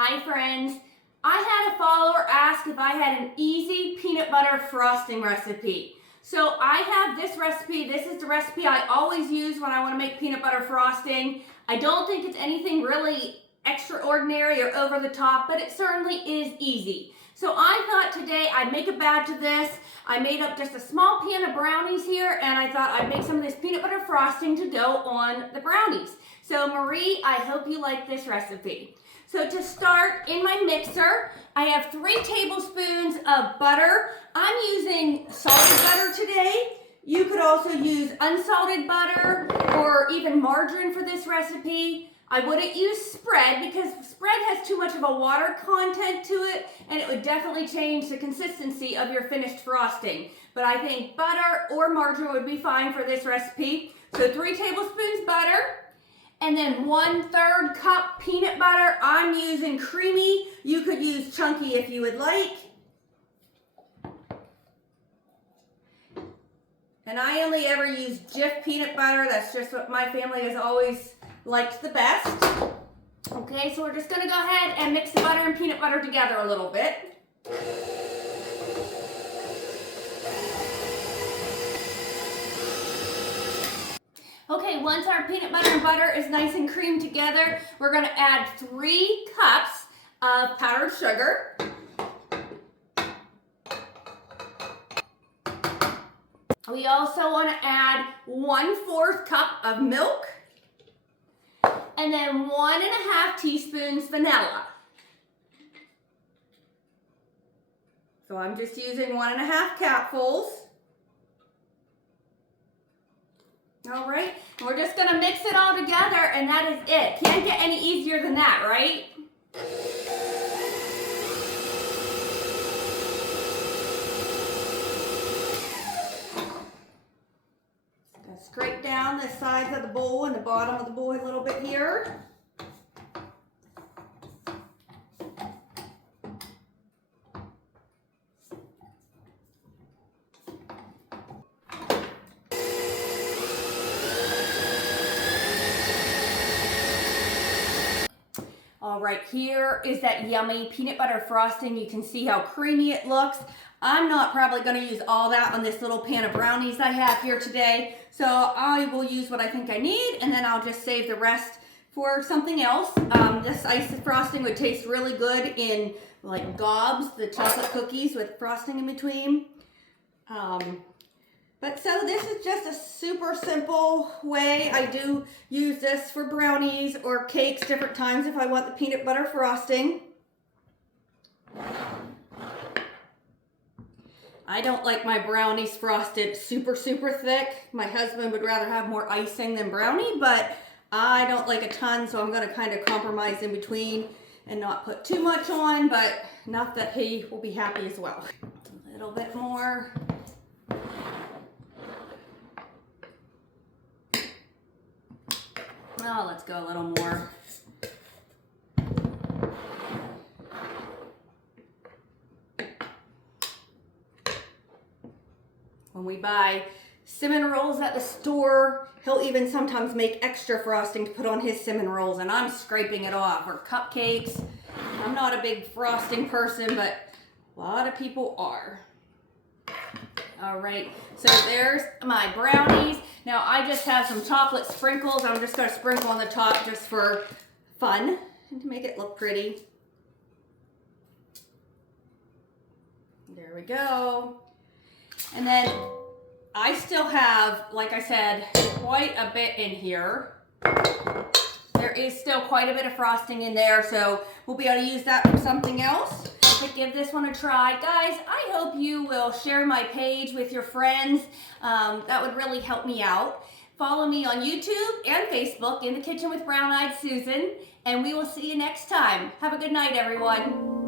Hi friends. I had a follower ask if I had an easy peanut butter frosting recipe. So I have this recipe. This is the recipe I always use when I want to make peanut butter frosting. I don't think it's anything really extraordinary or over the top, but it certainly is easy. So I thought today I'd make a batch of this. I made up just a small pan of brownies here, and I thought I'd make some of this peanut butter frosting to go on the brownies. So Marie, I hope you like this recipe. So to start, in my mixer, I have 3 tablespoons of butter. I'm using salted butter today. You could also use unsalted butter or even margarine for this recipe. I wouldn't use spread because spread has too much of a water content to it, and it would definitely change the consistency of your finished frosting. But I think butter or margarine would be fine for this recipe. So 3 tablespoons butter. And then 1/3 cup peanut butter. I'm using creamy. You could use chunky if you would like. And I only ever use Jif peanut butter. That's just what my family has always liked the best. Okay, so we're just gonna go ahead and mix the butter and peanut butter together a little bit. Okay, once our peanut butter and butter is nice and creamed together, we're gonna add 3 cups of powdered sugar. We also wanna add 1/4 cup of milk, and then 1½ teaspoons vanilla. So I'm just using 1½ capfuls. All right, we're just gonna mix it all together, and that is it. Can't get any easier than that, right? Gonna scrape down the sides of the bowl and the bottom of the bowl a little bit here. All right, here is that yummy peanut butter frosting. You can see how creamy it looks. I'm not probably going to use all that on this little pan of brownies I have here today. So I will use what I think I need, and then I'll just save the rest for something else. This ice frosting would taste really good in like gobs, the chocolate cookies with frosting in between. But so this is just a super simple way. I do use this for brownies or cakes different times if I want the peanut butter frosting. I don't like my brownies frosted super thick. My husband would rather have more icing than brownie, but I don't like a ton, so I'm gonna kind of compromise in between and not put too much on, but enough that he will be happy as well. A little bit more. Oh, let's go a little more. When we buy cinnamon rolls at the store, he'll even sometimes make extra frosting to put on his cinnamon rolls, and I'm scraping it off. Or cupcakes. I'm not a big frosting person, but a lot of people are. All right, so there's my brownies. Now I just have some chocolate sprinkles. I'm just gonna sprinkle on the top just for fun and to make it look pretty. There we go. And then I still have, like I said, quite a bit in here. There is still quite a bit of frosting in there, so we'll be able to use that for something else. To give this one a try. Guys, I hope you will share my page with your friends. That would really help me out. Follow me on YouTube and Facebook, In the Kitchen with Brown Eyed Susan, and we will see you next time. Have a good night, everyone.